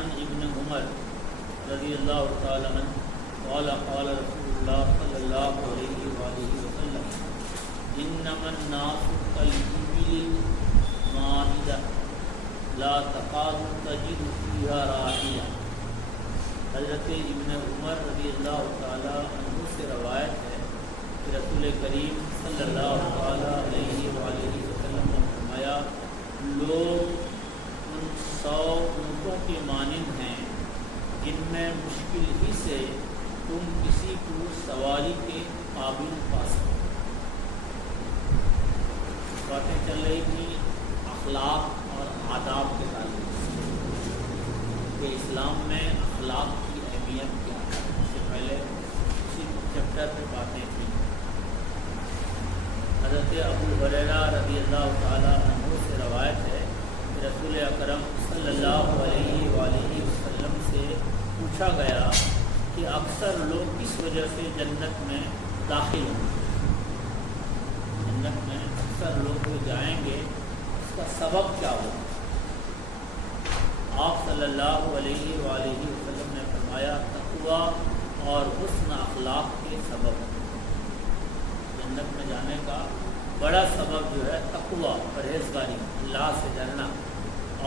عن ابن عمر رضی اللہ تعالی عنہ قال قال رسول اللہ صلی اللہ علیہ وآلہ وسلم انما الناس كالإبل المائدة لا تقاد تجد فيها راعيا۔ حضرت ابن عمر رضی اللہ تعالی عنہ سے روایت ہے کہ رسول کریم صلی اللہ تعالی علیہ وآلہ وسلم نے فرمایا لوگ ان 100 اونٹوں کے مانند ہیں جن میں مشکل ہی سے تم کسی کو سواری کے قابل پا سکو۔ باتیں چل رہی تھیں اخلاق اور آداب کے تعلق سے کہ اسلام میں اخلاق کی اہمیت کیا ہے۔ اس سے پہلے اسی چیپٹر پہ باتیں تھیں۔ حضرت ابو ہریرہ رضی اللہ تعالیٰ عنہ سے روایت ہے کہ رسول اکرم صلی اللہ علیہ وآلہ وسلم سے پوچھا گیا کہ اکثر لوگ کس وجہ سے جنت میں داخل ہوں گے، جنت میں اکثر لوگ جو جائیں گے اس کا سبب کیا ہوگا؟ آپ صلی اللہ علیہ وآلہ وسلم نے فرمایا تقویٰ اور حسن اخلاق کے سبب۔ جنت میں جانے کا بڑا سبب جو ہے تقویٰ، پرہیزگاری، اللہ سے ڈرنا،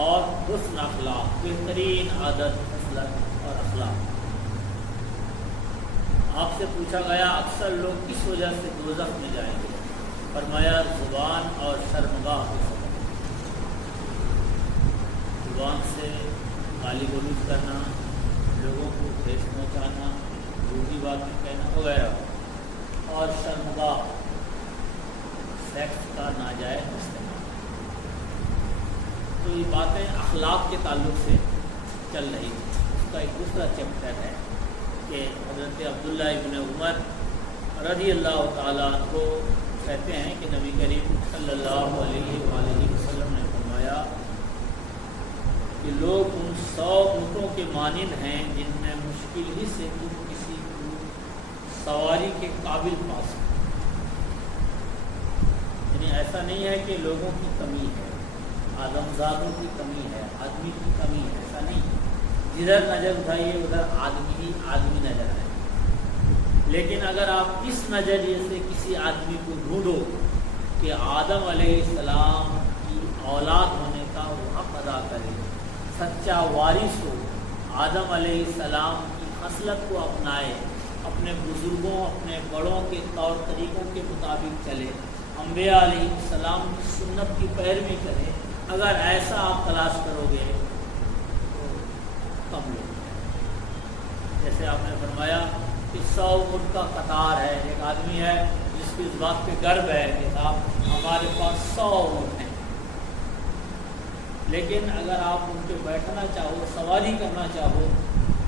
اور حسن اخلاق، بہترین عادت، خصلت اور اخلاق۔ آپ سے پوچھا گیا اکثر لوگ کس وجہ سے دوزخ میں جائیں گے؟ فرمایا زبان اور شرمگاہ کے سبب۔ زبان سے گالی گلوچ کرنا، لوگوں کو ٹھیس پہنچانا، جھوٹی باتیں کہنا وغیرہ، اور شرمگاہ، سیکس کا ناجائز استعمال۔ تو یہ باتیں اخلاق کے تعلق سے چل رہی تھی۔ اس کا ایک دوسرا چیپٹر ہے کہ حضرت عبداللہ ابن عمر رضی اللہ تعالیٰ عنہ کہتے ہیں کہ نبی کریم صلی اللہ علیہ وآلہ وسلم نے فرمایا کہ لوگ ان 100 اونٹوں کے مانند ہیں جن میں مشکل ہی سے تم کسی کو سواری کے قابل پا سکو۔ یعنی ایسا نہیں ہے کہ لوگوں کی کمی ہے، آدمزادوں کی کمی ہے، آدمی کی کمی ہے، ایسا نہیں ہے۔ جدھر نظر اٹھائیے ادھر آدمی ہی آدمی نظر آئے، لیکن اگر آپ اس نظریے سے کسی آدمی کو ڈھونڈو کہ آدم علیہ السلام کی اولاد ہونے کا وہ حق ادا کرے، سچا وارث ہو، آدم علیہ السلام کی خصلت کو اپنائے، اپنے بزرگوں، اپنے بڑوں کے طور طریقوں کے مطابق چلے، انبیاء علیہ السلام کی سنت کی پیروی کرے، اگر ایسا آپ تلاش کرو گے تو کم لوگ ہیں۔ جیسے آپ نے فرمایا کہ 100 اونٹ کا قطار ہے، ایک آدمی ہے جس کی اس بات پہ گرو ہے کہ صاحب ہمارے پاس 100 اونٹ ہیں، لیکن اگر آپ ان پہ بیٹھنا چاہو، سواری کرنا چاہو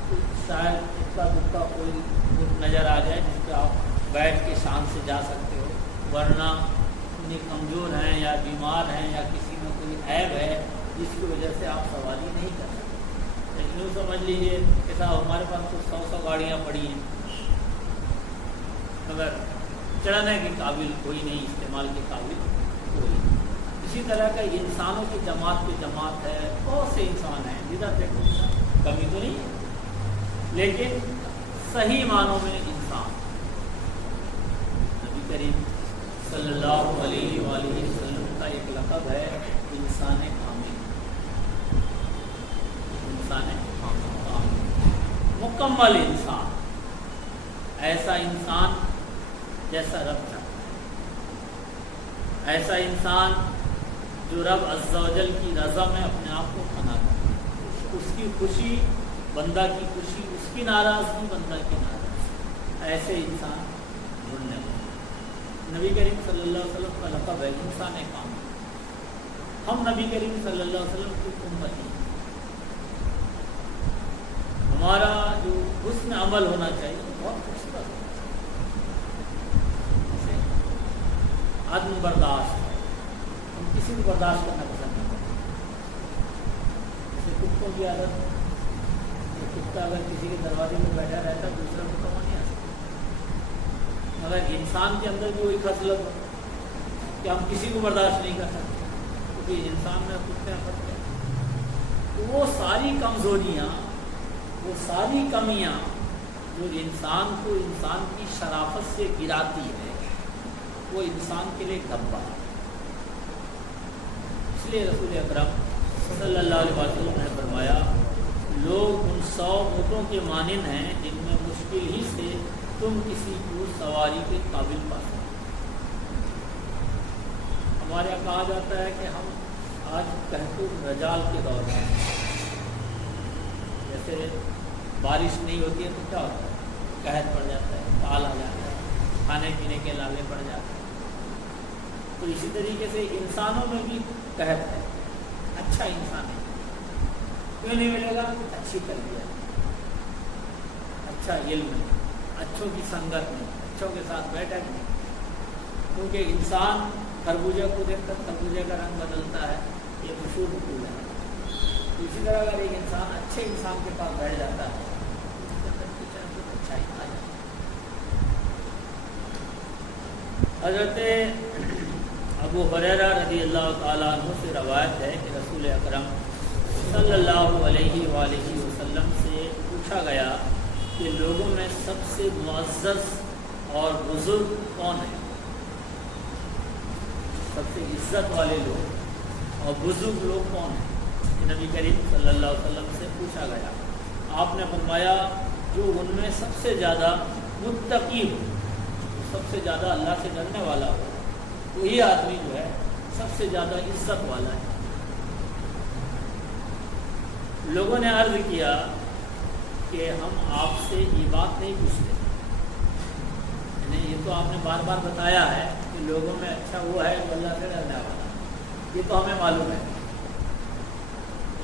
تو شاید اکا دکا کوئی اونٹ نظر آ جائے جس پہ آپ بیٹھ کے شان سے جا سکتے ہو، ورنہ اتنے کمزور ہیں یا بیمار ہیں یا کسی میں کوئی عیب ہے جس کی وجہ سے آپ سواری نہیں کر سکتے۔ لیکن یوں سمجھ لیجیے کہ صاحب ہمارے پاس تو 100 گاڑیاں پڑی ہیں، مگر چڑھنے کے قابل کوئی نہیں، استعمال کے قابل کوئی نہیں۔ اسی طرح کا انسانوں کی جماعت پہ جماعت ہے، بہت سے انسان ہیں، جدھر دیکھو کمی تو نہیں ہے، لیکن صحیح معنوں میں انسان۔ نبی کریم صلی اللہ علیہ وآلہ وسلم کا ایک لقب ہے انسان کامل، انسان کامل، مکمل انسان، ایسا انسان جیسا رب چاہتا ہے، ایسا انسان جو رب عز و جل کی رضا میں اپنے آپ کو فنا کرتا ہے، اس کی خوشی بندہ کی خوشی، اس کی ناراضگی بندہ کی ناراضگی، ایسے انسان ڈھونڈنے والے۔ نبی کریم صلی اللہ علیہ وسلم کا لقب ہے انسان کامل۔ ہم نبی کریم صلی اللہ علیہ وسلم کی امت ہیں، ہمارا جو حسن عمل ہونا چاہیے بہت خوبصورت ہونا چاہیے، عدم برداشت، ہم کسی کو برداشت کرنا پسند نہیں کرتے۔ جیسے کتوں کی عادت، کتا اگر کسی کے دروازے میں بیٹھا رہتا ہے دوسرا کتا وہاں نہیں آ سکتا، مگر انسان کے اندر بھی وہی خصلت ہو کہ ہم کسی کو برداشت نہیں کر سکتے، کیونکہ انسان میں کتے فرق ہے۔ تو وہ ساری کمزوریاں، وہ ساری کمیاں جو انسان کو انسان کی شرافت سے گراتی ہے، وہ انسان کے لیے دھبا ہے۔ اس لیے رسول اکرم صلی اللہ علیہ وسلم نے فرمایا لوگ ان 100 اونٹوں کے مانند ہیں جن میں مشکل ہی سے تم کسی کو سواری کے قابل پا سکتے۔ ہمارے یہاں کہا جاتا ہے کہ ہم آج قحط الرجال کے دور میں، جیسے بارش نہیں ہوتی ہے تو کیا ہوتا ہے، قحط پڑ جاتا ہے، کال آ جاتا ہے، کھانے پینے کے لالے پڑ جاتے ہیں۔ تو اسی طریقے سے انسانوں میں بھی قحط ہے۔ اچھا انسان ہے کیوں نہیں ملے گا؟ اچھی تربیت، اچھا علم نہیں، اچھوں کی سنگت نہیں، اچھوں کے ساتھ بیٹھک نہیں۔ کیونکہ انسان خربوزے کو دیکھ کر خربوزے کا رنگ بدلتا ہے، یہ مشہور اصول ہے۔ اسی طرح اگر ایک انسان اچھے انسان کے پاس بیٹھ جاتا ہے اس کے اندر کی طرف کچھ اچھائی آ جاتی ہے۔ حضرت ابو ہریرہ رضی اللہ تعالیٰ عنہ سے روایت ہے کہ رسول اکرم صلی اللہ علیہ وآلہ وسلم سے پوچھا گیا کہ لوگوں میں سب سے معزز اور بزرگ کون ہیں؟ سب سے عزت والے لوگ اور بزرگ لوگ کون ہیں؟ نبی کریم صلی اللہ علیہ وسلم سے پوچھا گیا۔ آپ نے فرمایا جو ان میں سب سے زیادہ متقی ہو، سب سے زیادہ اللہ سے ڈرنے والا ہو، وہی آدمی جو ہے سب سے زیادہ عزت والا ہے۔ لوگوں نے عرض کیا کہ ہم آپ سے یہ بات نہیں پوچھتے، یعنی یہ تو آپ نے بار بار بتایا ہے کہ لوگوں میں اچھا وہ ہے جو اللہ سے ڈرنے والا، یہ تو ہمیں معلوم ہے۔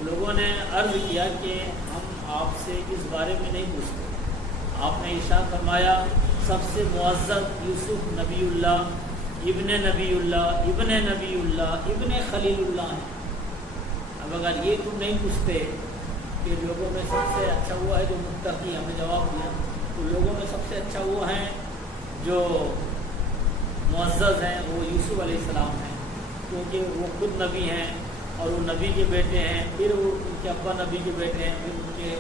لوگوں نے عرض کیا کہ ہم آپ سے اس بارے میں نہیں پوچھتے۔ آپ نے ارشاد فرمایا سب سے معزز یوسف نبی اللہ ابن نبی اللہ ابن نبی اللہ ابن خلیل اللہ ہیں۔ اب اگر یہ تم نہیں پوچھتے کہ لوگوں میں سب سے اچھا وہ ہے جو متقی، ہمیں جواب دیا تو لوگوں میں سب سے اچھا وہ ہیں جو معزز ہیں، وہ یوسف علیہ السلام ہیں، کیونکہ وہ خود نبی ہیں اور وہ نبی کے بیٹے ہیں، پھر وہ ان کے ابا نبی کے بیٹے ہیں، پھر ان کے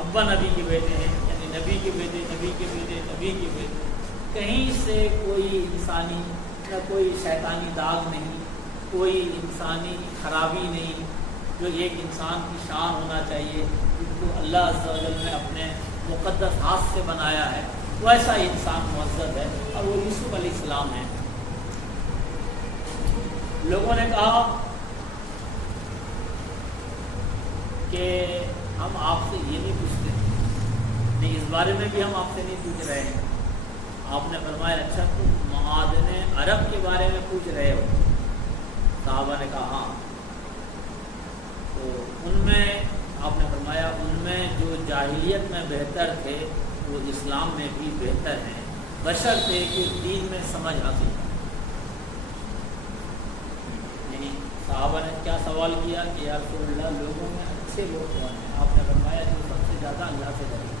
ابا نبی کے بیٹے ہیں، یعنی نبی کے بیٹے نبی کے بیٹے نبی کے بیٹے۔ کہیں سے کوئی انسانی نہ کوئی شیطانی داغ نہیں، کوئی انسانی خرابی نہیں، جو ایک انسان کی شان ہونا چاہیے جس کو اللہ عز و جل نے اپنے مقدس ہاتھ سے بنایا ہے، ویسا انسان معزز ہے اور وہ یوسف علیہ السلام ہیں۔ لوگوں نے کہا کہ ہم آپ سے یہ نہیں پوچھتے، نہیں اس بارے میں بھی ہم آپ سے نہیں پوچھ رہے ہیں۔ آپ نے فرمایا اچھا تم معادن عرب کے بارے میں پوچھ رہے ہو؟ صحابہ نے کہا ہاں۔ تو ان میں آپ نے فرمایا ان میں جو جاہلیت میں بہتر تھے وہ اسلام میں بھی بہتر ہیں، بشرطے کہ دین میں سمجھ حاصل کریں۔ یعنی صحابہ نے کیا سوال کیا کہ یا رسول اللہ لوگوں میں اچھے لوگ کون ہیں؟ آپ نے فرمایا جو سب سے زیادہ اللہ سے ڈرے۔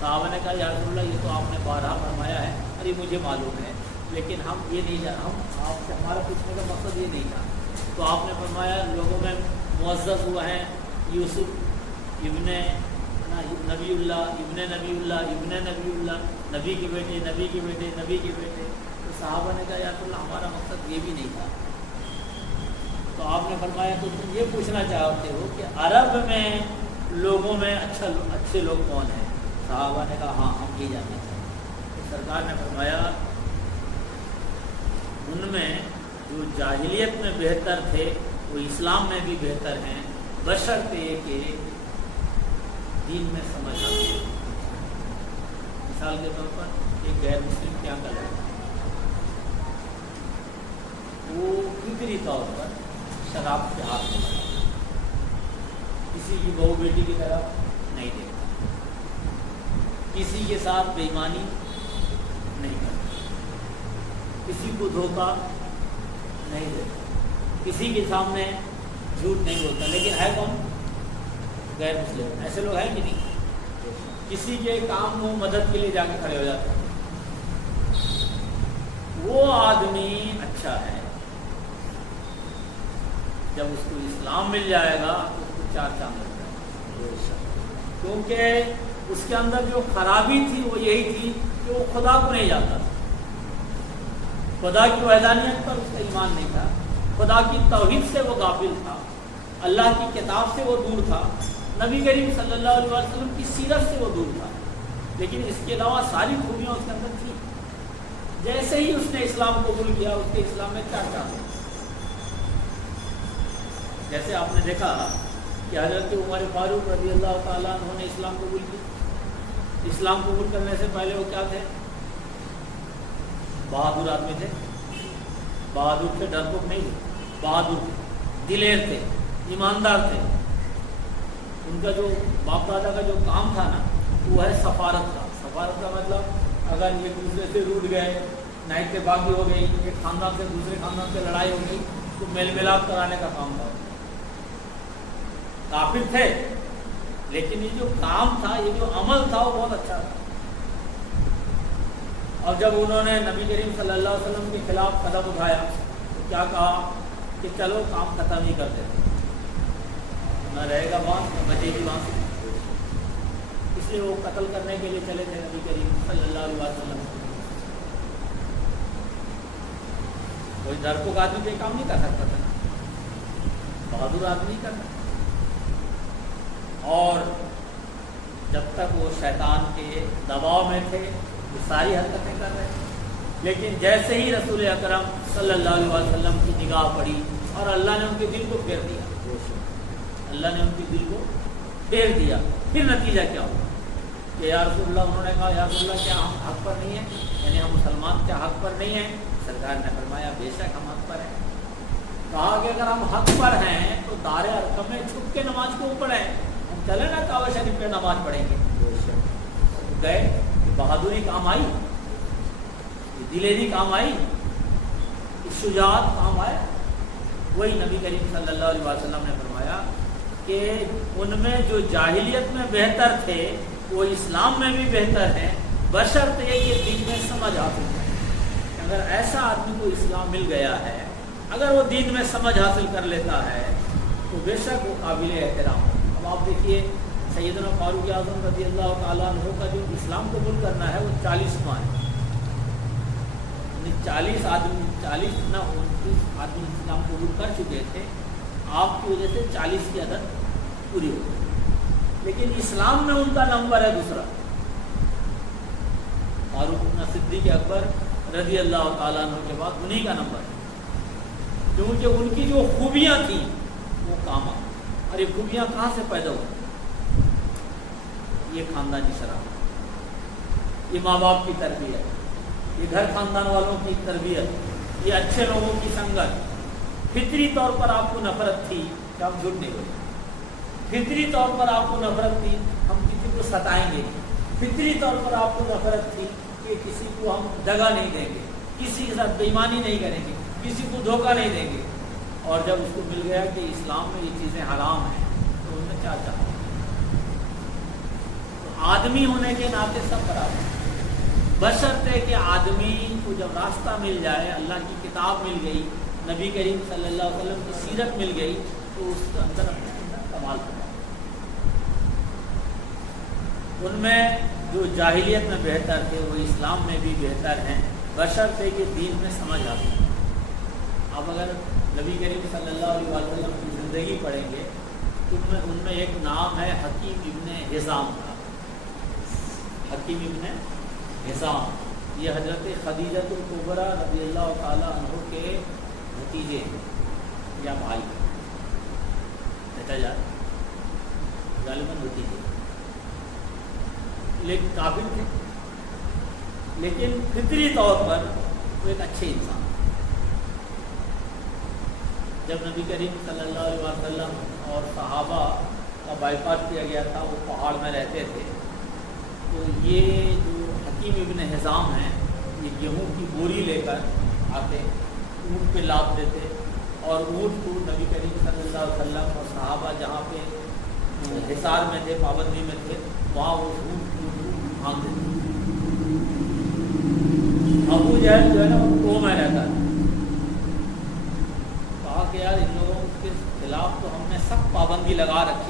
صحابہ نے کہا یا رسول اللہ یہ تو آپ نے بارہا فرمایا ہے، ارے مجھے معلوم ہے، لیکن ہم یہ نہیں جان، ہم آپ سے ہمارا پوچھنے کا مقصد یہ نہیں تھا۔ تو آپ نے فرمایا لوگوں میں معزز ہوا ہے یوسف ابن نبی اللہ ابن نبی اللہ ابن نبی اللہ، نبی کے بیٹے نبی کے بیٹے نبی کے بیٹے۔ تو صحابہ نے کہا یا رسول اللہ ہمارا مقصد یہ بھی نہیں تھا۔ تو آپ نے فرمایا تو تم یہ پوچھنا چاہتے ہو کہ عرب میں لوگوں میں اچھے لوگ کون ہیں؟ صحابہ نے کہا ہاں ہم یہ جاننا چاہتے ہیں۔ تو سرکار نے فرمایا ان میں جو جاہلیت میں بہتر تھے وہ اسلام میں بھی بہتر ہیں، بشرطے کہ دین میں سمجھ آتی ہے۔ مثال کے طور پر ایک غیر مسلم کیا کر رہا ہے، وہ فطری طور پر شراب کے ہاتھ میں لگا، کسی کی بہو بیٹی کی طرف نہیں دیکھتا، کسی کے ساتھ بے ایمانی نہیں کرتا، کسی کو دھوکہ نہیں دیتا، کسی کے سامنے جھوٹ نہیں بولتا، لیکن ہے کون؟ غیر مسلم۔ ایسے لوگ ہیں کہ نہیں؟ کسی کے کام کو مدد کے لیے جا کے کھڑے ہو جاتے ہیں، وہ آدمی اچھا ہے۔ جب اس کو اسلام مل جائے گا تو اس کو 4 چاند لگ جائیں، کیونکہ اس کے اندر جو خرابی تھی وہ یہی تھی کہ وہ خدا کو نہیں جانتا تھا، خدا کی وحدانیت پر اس کا ایمان نہیں تھا، خدا کی توحید سے وہ غافل تھا، اللہ کی کتاب سے وہ دور تھا، نبی کریم صلی اللہ علیہ وسلم کی سیرت سے وہ دور تھا، لیکن اس کے علاوہ ساری خوبیاں اس کے اندر تھیں۔ جیسے ہی اس نے اسلام قبول کیا، اس کے اسلام میں 4 چاند لگے۔ جیسے آپ نے دیکھا کہ حضرت عمر فاروق رضی اللہ تعالیٰ عنہ نے اسلام قبول کیا۔ اسلام قبول کرنے سے پہلے وہ کیا تھے؟ بہادر آدمی تھے، بہادر تھے، ڈرپوک نہیں تھے، بہادر تھے، دلیر تھے، ایماندار تھے۔ ان کا جو باپ دادا کا جو کام تھا نا وہ ہے سفارت کا۔ سفارت کا مطلب اگر ایک دوسرے سے روٹ گئے، نائب باغی ہو گئی، ایک خاندان سے دوسرے خاندان سے لڑائی ہو گئی تو میل ملاپ کرانے کا کام تھا۔ کافر تھے لیکن یہ جو کام تھا، یہ جو عمل تھا وہ بہت اچھا تھا۔ اور جب انہوں نے نبی کریم صلی اللہ علیہ وسلم کے خلاف قدم اٹھایا تو کیا کہا کہ چلو کام ختم ہی کرتے تھے، نہ رہے گا بات نہ بچے گی بات۔ اس لیے وہ قتل کرنے کے لیے چلے تھے نبی کریم صلی اللہ علیہ وسلم۔ کوئی ڈرپوک آدمی کوئی کام نہیں کر سکتا تھا، بہادر آدمی کر سکتا۔ اور جب تک وہ شیطان کے دباؤ میں تھے وہ ساری حرکتیں کر رہے تھے، لیکن جیسے ہی رسول اکرم صلی اللہ علیہ وسلم کی نگاہ پڑی اور اللہ نے ان کے دل کو پھیر دیا، اللہ نے ان کے دل کو پھیر دیا، پھر نتیجہ کیا ہوا کہ یا رسول اللہ، انہوں نے کہا یا رسول اللہ کیا ہم حق پر نہیں ہیں؟ یعنی ہم مسلمان کیا حق پر نہیں ہیں؟ سرکار نے فرمایا بے شک ہم حق پر ہیں۔ کہا کہ اگر ہم حق پر ہیں تو دار ارقم میں چھپ کے نماز کیوں پڑھیں؟ ہم چلے نا کعبہ شریف پہ نماز پڑھیں گے۔ گئے کہ بہادری کام آئی، دلیری کام آئی، شجاعت کام آیا۔ وہی نبی کریم صلی اللہ علیہ وسلم نے فرمایا کہ ان میں جو جاہلیت میں بہتر تھے وہ اسلام میں بھی بہتر ہیں، بشرط یہ کہ دین میں سمجھ حاصل کرے۔ اگر ایسا آدمی کو اسلام مل گیا ہے، اگر وہ دین میں سمجھ حاصل کر لیتا ہے تو بے شک وہ قابل احترام ہے۔ اب آپ دیکھیے سیدنا فاروق اعظم رضی اللہ تعالیٰ عنہ کا جو اسلام قبول کرنا ہے وہ 40 ماہ ہے، یعنی 40 آدمی 40 نہ 29 آدمی اسلام قبول کر چکے تھے، آپ کی وجہ سے 40 کی عدد پوری ہو گئی، لیکن اسلام میں ان کا نمبر ہے دوسرا۔ فاروق صدیق اکبر رضی اللہ تعالیٰ عنہ کے بعد انہی کا نمبر ہے، کیونکہ ان کی جو خوبیاں تھیں وہ کام آ۔ اور یہ خوبیاں کہاں سے پیدا ہوئی؟ یہ خاندانی شرافت، یہ ماں باپ کی تربیت، یہ گھر خاندان والوں کی تربیت، یہ اچھے لوگوں کی سنگت۔ فطری طور پر آپ کو نفرت تھی کہ ہم جھوٹ نہیں بولیں، فطری طور پر آپ کو نفرت تھی ہم کسی کو ستائیں گے، فطری طور پر آپ کو نفرت تھی کہ کسی کو ہم دگا نہیں دیں گے، کسی کے ساتھ بےایمانی نہیں کریں گے، کسی کو دھوکہ نہیں دیں گے۔ اور جب اس کو مل گیا کہ اسلام میں یہ چیزیں حرام ہیں تو انہوں نے کیا چاہا؟ آدمی ہونے کے ناطے سب برابر، بشرطے کہ آدمی کو جب راستہ مل جائے، اللہ کی کتاب مل گئی، نبی کریم صلی اللہ علیہ وسلم کی سیرت مل گئی تو اس کے اندر اپنے اندر کمال کرنا۔ ان میں جو جاہلیت میں بہتر تھے وہ اسلام میں بھی بہتر ہیں، بشرطے کہ دین میں سمجھ آتی ہے۔ اب اگر نبی کریم صلی اللہ علیہ وسلم کی زندگی پڑھیں گے تو ان میں ایک نام ہے حکیم ابن حزام کا۔ حکیم ابن حزام یہ حضرت خدیجہ الکبریٰ رضی اللہ تعالیٰ عنہ کے بھتیجے ہیں یا بھائی، کہتا جائے غالباً بھتیجے، لیکن قابل تھے، لیکن فطری طور پر وہ ایک اچھے انسان۔ جب نبی کریم صلی اللہ علیہ وسلم اور صحابہ کا بائیکاٹ کیا گیا تھا، وہ پہاڑ میں رہتے تھے، تو یہ جو حکیم ابن حزام ہیں یہ گیہوں کی بوری لے کر آتے، اونٹ پہ لاد دیتے، اور اونٹ کو نبی کریم صلی اللہ علیہ وسلم اور صحابہ جہاں پہ حصار میں تھے، پابندی میں تھے، وہاں وہ اونٹ کو بھانگ دیتے۔ ابو جہل جو ہے نا وہ کو میں رہتا ہے، کہا کہ یار ان لوگوں کے خلاف تو ہم نے سخت پابندی لگا رکھی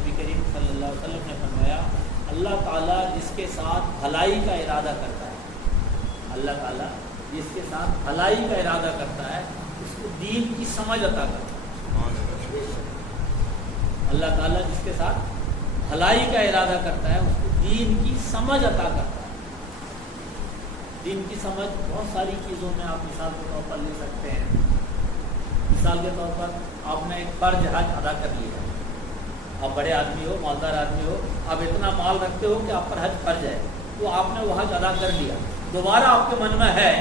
نبی کریم صلی اللہ علیہ وسلم نے فرمایا اللہ تعالیٰ جس کے ساتھ بھلائی کا ارادہ کرتا ہے، اللہ تعالیٰ جس کے ساتھ بھلائی کا ارادہ کرتا ہے اس کو دین کی سمجھ عطا کرتا ہے۔ اللہ تعالیٰ جس کے ساتھ بھلائی کا ارادہ کرتا ہے اس کو دین کی سمجھ عطا کرتا ہے۔ دین کی سمجھ بہت ساری چیزوں میں آپ مثال کے طور پر لے سکتے ہیں۔ مثال کے طور پر آپ نے ایک فرض حج ادا کر لیا، آپ بڑے آدمی ہو، مالدار آدمی ہو، آپ اتنا مال رکھتے ہو کہ آپ پر حج فرض ہے، تو آپ نے وہ حج ادا کر لیا۔ دوبارہ آپ کے من میں ہے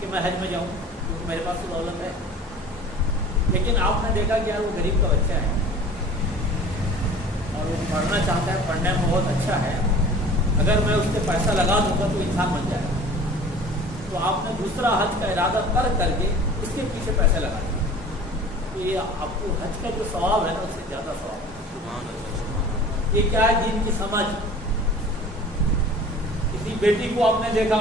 کہ میں حج میں جاؤں کیونکہ میرے پاس تو دولت ہے، لیکن آپ نے دیکھا کہ یار وہ غریب کا بچہ ہے اور وہ پڑھنا چاہتا ہے، پڑھنے میں بہت اچھا ہے، اگر میں اس پہ پیسہ لگا دوں گا تو انسان بن جائے گا، تو آپ نے دوسرا حج کا ارادہ ترک کر کے اس کے پیچھے پیسے لگا دیے، تو یہ آپ کو حج کا جو ثواب ہے نا اس سے زیادہ ثواب ہے۔ یہ کیا ہے؟ دین کی سمجھ۔ کسی بیٹی کو آپ نے دیکھا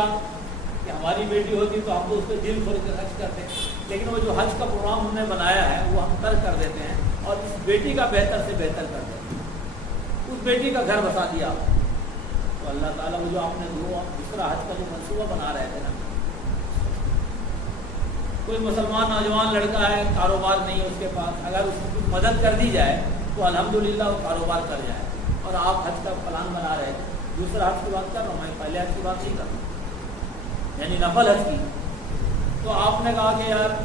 کہ ہماری بیٹی ہوتی تو ہم تو اس پہ دل کھول کے حج کرتے ہیں، لیکن وہ جو حج کا پروگرام ہم نے بنایا ہے وہ ہم ترک کر دیتے ہیں اور اس بیٹی کا بہتر سے بہتر کر دیتے ہیں، اس بیٹی کا گھر بسا دیا۔ تو اللہ تعالیٰ وہ جو آپ نے دوسرا حج کا جو منصوبہ بنا رہے تھے نا، کوئی مسلمان نوجوان لڑکا ہے، کاروبار نہیں ہے اس کے پاس، اگر اس کو کچھ مدد کر دی جائے تو الحمدللہ وہ کاروبار کر جائے، اور آپ حج کا پلان بنا رہے تھے، دوسرا حج کی بات کر رہا ہوں میں، پہلے حج کی بات نہیں کر رہا ہوں، یعنی نفل حج کی، تو آپ نے کہا کہ یار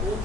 تو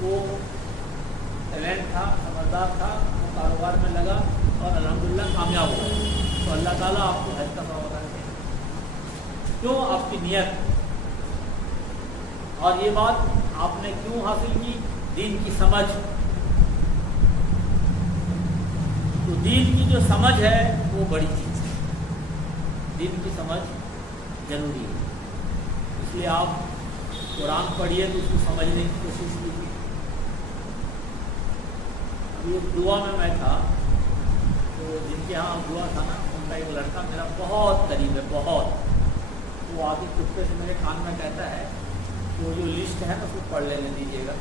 وہ ٹیلنٹ تھا، سمجھدار تھا، وہ کاروبار میں لگا اور الحمدللہ کامیاب ہوا، تو اللہ تعالیٰ آپ کو حج کا ثواب عطا کرے۔ کیوں؟ آپ کی نیت۔ اور یہ بات آپ نے کیوں حاصل کی؟ دین کی سمجھ۔ تو دین کی جو سمجھ ہے وہ بڑی چیز ہے، دین کی سمجھ ضروری ہے، اس لیے آپ قرآن پڑھیے تو اس کو سمجھنے کی کوشش کیجیے۔ ابھی ایک دعا میں تھا، تو جن کے یہاں دعا تھا نا ان کا ایک لڑکا میرا بہت قریب ہے، بہت، وہ آگے چپکے سے میرے کان میں کہتا ہے کہ وہ جو لسٹ ہے نا اس کو پڑھ لینے دیجیے گا۔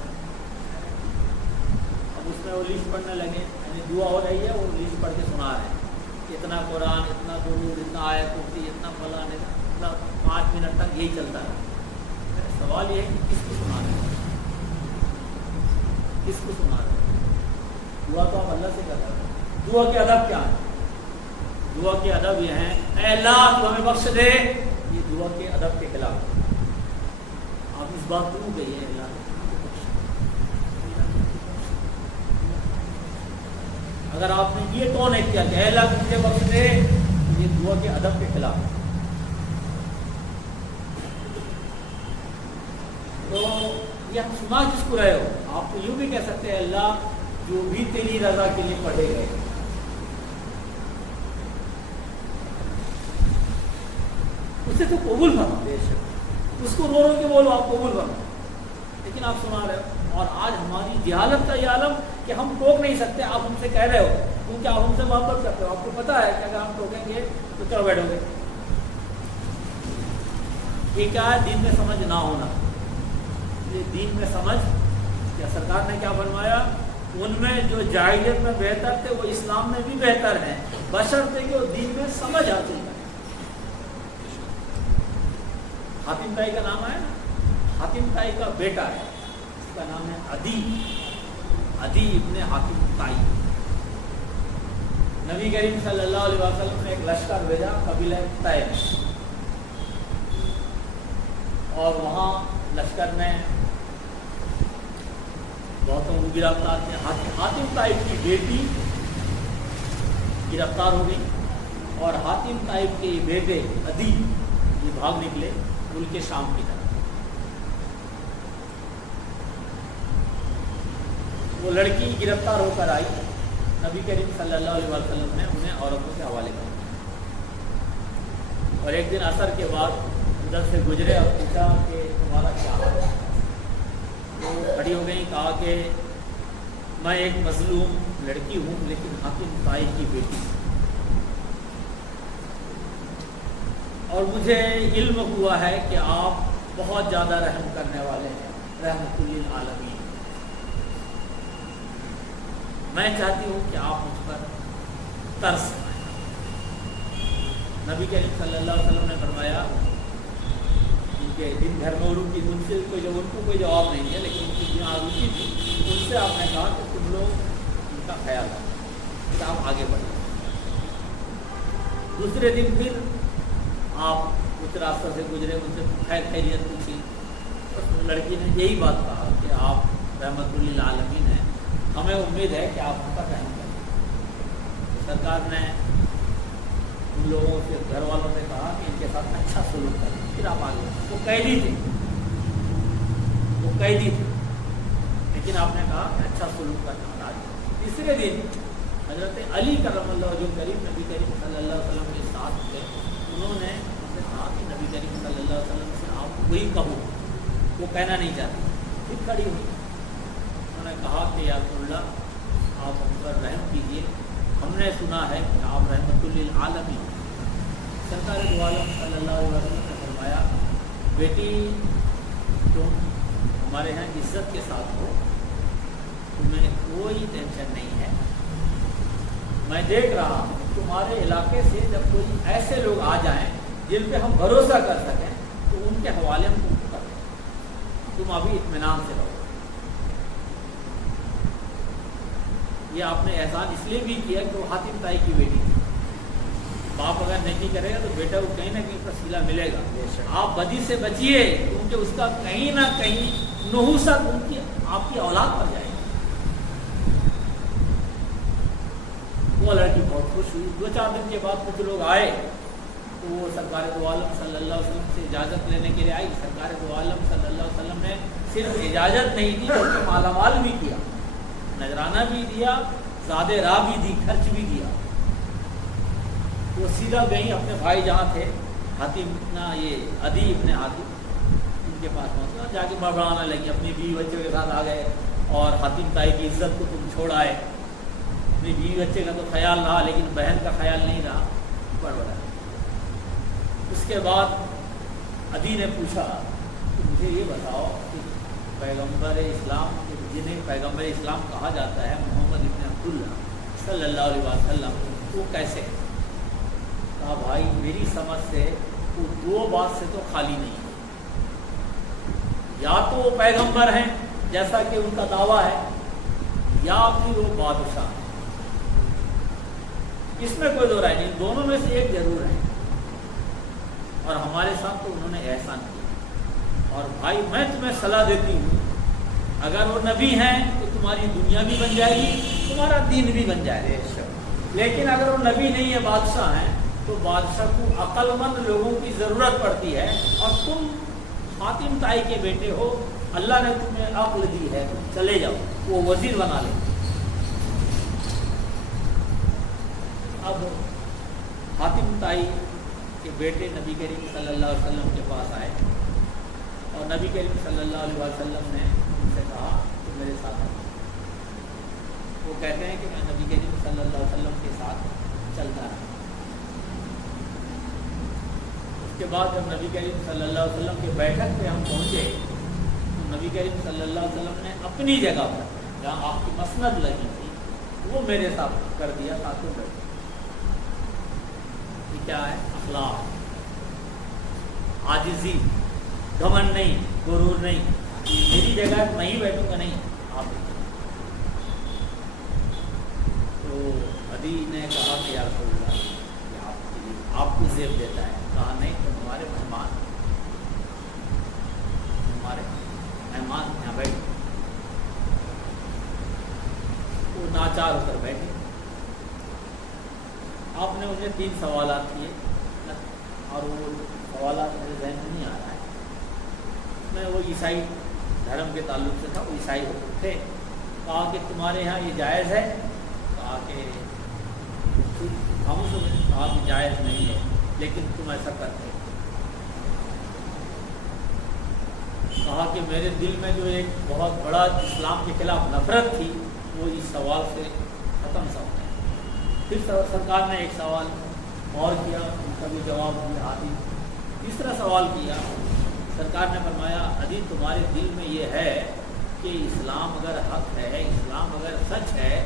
اب اس میں وہ لسٹ پڑھنے لگے، یعنی دعا ہو رہی ہے وہ لسٹ پڑھ کے سنا رہے ہیں، اتنا قرآن، اتنا درود، اتنا آیت کرسی، اتنا فلاں، اتنا 5 منٹ تک یہی چلتا ہے۔ سوال یہ ہے کہ کس کو سنا رہے ہیں، کس کو سنا رہے ہیں؟ دعا تو آپ اللہ سے کر رہے ہیں۔ دعا کے ادب کیا ہے؟ دعا کے ادب یہ ہیں اے اللہ تو ہمیں بخش دے، یہ دعا کے ادب کے خلاف۔ آپ اس بات کو کہیے اللہ اگر آپ نے یہ تو نہیں کیا کہ اے اللہ مجھے بخش دے، یہ دعا کے ادب کے خلاف۔ تو یہ آپ سنا کس کو رہے ہو؟ آپ تو یوں بھی کہہ سکتے ہیں اللہ جو بھی تیری رضا کے لیے پڑھے گئے اسے تو قبول فرما، بے شک اس کو رو رو کے بولو آپ قبول فرما، لیکن آپ سنا رہے ہو۔ اور آج ہماری جہالت کا یہ عالم کہ ہم ٹوک نہیں سکتے، آپ ہم سے کہہ رہے ہو کیونکہ آپ ہم سے محبت کرتے ہو، آپ کو پتا ہے کہ اگر ہم ٹوکیں گے تو چلو بیٹھو گے۔ یہ کیا ہے؟ دین میں سمجھ نہ ہونا۔ یہ دین میں سمجھ، کیا سرکار نے کیا فرمایا؟ ان میں جو جاہلیت میں بہتر تھے وہ اسلام میں بھی بہتر ہیں، بشرطے کہ وہ دین میں سمجھ حاصل کریں۔ حاتم طائی کا نام ہے، حاتم طائی کا بیٹا ہے، اس کا نام ہے عدی ابن حاتم طائی۔ نبی کریم صلی اللہ علیہ وسلم نے ایک لشکر بھیجا قبیلہ طائف، اور وہاں لشکر میں بہتوں کو گرفتار کیا۔ حاتم طائف کی بیٹی گرفتار ہو گئی اور حاتم طائف کے بیٹے عدی یہ بھاگ نکلے ملک شام کی طرف۔ وہ لڑکی گرفتار ہو کر آئی، نبی کریم صلی اللہ علیہ وسلم نے انہیں عورتوں کے حوالے کر دیا، اور ایک دن عصر کے بعد ادھر سے گزرے اور پوچھا کہ تمہارا کیا حال ہے؟ تو کھڑی ہو گئی، کہا کہ میں ایک مظلوم لڑکی ہوں لیکن حاتم طائی کی بیٹی، اور مجھے علم ہوا ہے کہ آپ بہت زیادہ رحم کرنے والے ہیں، رحمت للعالمین۔ میں چاہتی ہوں کہ آپ مجھ پر ترس کھائیں۔ نبی کریم صلی اللہ علیہ وسلم نے فرمایا کہ دن بھر میں ان سے ان کو کوئی جواب نہیں دیا، لیکن ان کی جہاں روچی تھی ان سے آپ نے کہا کہ تم لوگ ان کا خیال رکھو، پھر آپ آگے بڑھیں۔ دوسرے دن پھر آپ اس راستہ سے گزرے، ان سے خیر خیریت پوچھی، اس لڑکی نے یہی بات کہا کہ آپ رحمت للعالمین ہیں، ہمیں امید ہے کہ آپ ہم پر رحم کریں۔ سرکار نے ان لوگوں سے گھر والوں نے کہا کہ ان کے ساتھ اچھا سلوک کریں، پھر آپ آگے۔ وہ قیدی تھے لیکن آپ نے کہا کہ اچھا سلوک کرنا۔ تیسرے دن حضرت علی کرم اللہ وجہ کریم نبی کریم صلی اللہ علیہ وسلم کے ساتھ تھے، انہوں نے کہا کہ نبی کریم صلی اللہ علیہ وسلم سے آپ وہی کہو، وہ کہنا نہیں چاہتے، پھر کھڑی ہوئی، انہوں نے کہا کہ یا رسول اللہ آپ ہم پر رحم کیجیے، ہم نے سنا ہے کہ آپ رحمت للعالمین۔ سرکار دو عالم صلی اللہ علیہ وسلم نے فرمایا بیٹی تم ہمارے یہاں عزت کے ساتھ ہو، تمہیں کوئی ٹینشن نہیں ہے، میں دیکھ رہا ہوں تمہارے علاقے سے جب کوئی ایسے لوگ آ جائیں جن پہ ہم بھروسہ کر سکیں تو ان کے حوالے ہم تم کو کر دیں، تم ابھی اطمینان سے رہو۔ یہ آپ نے احسان اس لیے بھی کیا کہ وہ حاتم طائی کی بیٹی تھی، باپ اگر نیکی کرے گا تو بیٹا کو کہیں نہ کہیں پر صلہ ملے گا۔ آپ بدی سے بچیے کیونکہ اس کا کہیں نہ کہیں نحوست ان کی آپ کی اولاد پر جائے گی۔ وہ لڑکی بہت خوش ہوئی۔ 2-4 دن کے بعد کچھ لوگ آئے تو وہ سرکار دو عالم صلی اللہ علیہ وسلم سے اجازت لینے کے لیے آئی۔ سرکار دو عالم صلی اللہ علیہ وسلم نے صرف اجازت نہیں دی بلکہ مالا مال بھی کیا، نذرانہ بھی دیا، زیادہ راہ بھی دی، خرچ بھی دیا۔ وہ سیدھا گئیں اپنے بھائی جہاں تھے حاتم یہ عدی ابن حاتم، ان کے پاس پہنچا، جا کے بڑبڑانے لگی، اپنی بیوی بچوں کے ساتھ آ گئے اور حاتم طائی کی عزت کو تم چھوڑ آئے، اپنی بیوی بچے کا تو خیال رہا لیکن بہن کا خیال نہیں رہا، بڑبڑا۔ اس کے بعد عدی نے پوچھا کہ مجھے یہ بتاؤ کہ پیغمبر اسلام جنہیں پیغمبر اسلام کہا جاتا ہے محمد ابن عبداللہ صلی اللہ علیہ وسلم، وہ کیسے ہے؟ کہا بھائی میری سمجھ سے وہ 2 بات سے تو خالی نہیں ہے، یا تو وہ پیغمبر ہیں جیسا کہ ان کا دعویٰ ہے، یا پھر وہ بادشاہ ہیں، اس میں کوئی دو رائے نہیں، دونوں میں سے ایک ضرور ہے۔ اور ہمارے ساتھ تو انہوں نے احسان کیا، اور بھائی میں تمہیں صلاح دیتی ہوں اگر وہ نبی ہیں تو تمہاری دنیا بھی بن جائے گی، تمہارا دین بھی بن جائے گا، لیکن اگر وہ نبی نہیں ہے بادشاہ ہیں تو بادشاہ کو عقل مند لوگوں کی ضرورت پڑتی ہے، اور تم حاتم طائی کے بیٹے ہو، اللہ نے تمہیں عقل دی ہے، تم چلے جاؤ، وہ وزیر بنا لے۔ اب حاتم طائی کے بیٹے نبی کریم صلی اللہ علیہ وسلم کے پاس آئے اور نبی کریم صلی اللہ علیہ وسلم نے ان سے کہا کہ میرے ساتھ آؤ۔ وہ کہتے ہیں کہ میں نبی کریم صلی اللہ علیہ وسلم کے ساتھ چلتا رہا۔ اس کے بعد جب نبی کریم صلی اللہ علیہ وسلم کے بیٹھک پہ ہم پہنچے تو نبی کریم صلی اللہ علیہ وسلم نے اپنی جگہ پر جہاں آپ کی مسند لگی تھی وہ میرے ساتھ کر دیا تاکہ بیٹھے۔ یہ کیا ہے؟ اخلاق، عاجزی، گھمنڈ نہیں، غرور نہیں، میری جگہ میں ہی بیٹھوں گا، نہیں آپ۔ تو عدی نے کہا کہ یا رسول اللہ یہ آپ کو زیب دیتا ہے۔ کہا نہیں، تو ہمارے مہمان یہاں بیٹھے۔ وہ ناچار ہو کر بیٹھے۔ آپ نے انہیں 3 سوالات کیے اور وہ سوالات میرے ذہن میں نہیں آ رہا ہے، اس میں وہ عیسائی دھرم کے تعلق سے تھا، وہ عیسائی تھے۔ کہا کہ تمہارے یہاں یہ جائز ہے؟ کہا کہ خاموش ہو گئے۔ کہا کہ جائز نہیں ہے لیکن تم ایسا کرتے۔ کہا کہ میرے دل میں جو ایک بہت بڑا اسلام کے خلاف نفرت تھی وہ اس سوال سے ختم سا ہو گیا۔ پھر سرکار نے ایک سوال اور کیا، ان کا بھی جواب دیا۔ عدی تیسرا سوال کیا، سرکار نے فرمایا عدی تمہارے دل میں یہ ہے کہ اسلام اگر حق ہے، اسلام اگر سچ ہے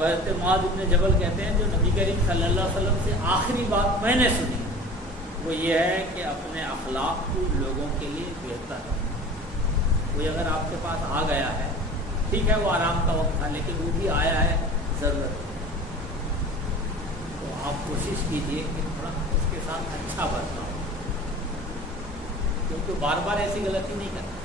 تو حضرت معاذ بن جبل کہتے ہیں جو نبی کریم صلی اللہ علیہ وسلم سے آخری بات میں نے سنی وہ یہ ہے کہ اپنے اخلاق کو لوگوں کے لیے بہتر ہے۔ کوئی اگر آپ کے پاس آ گیا ہے، ٹھیک ہے وہ آرام کا وقت تھا لیکن وہ بھی آیا ہے ضرورت، تو آپ کوشش کیجئے کہ تھوڑا اس کے ساتھ اچھا برتاؤ، کیونکہ بار بار ایسی غلطی نہیں کرنا۔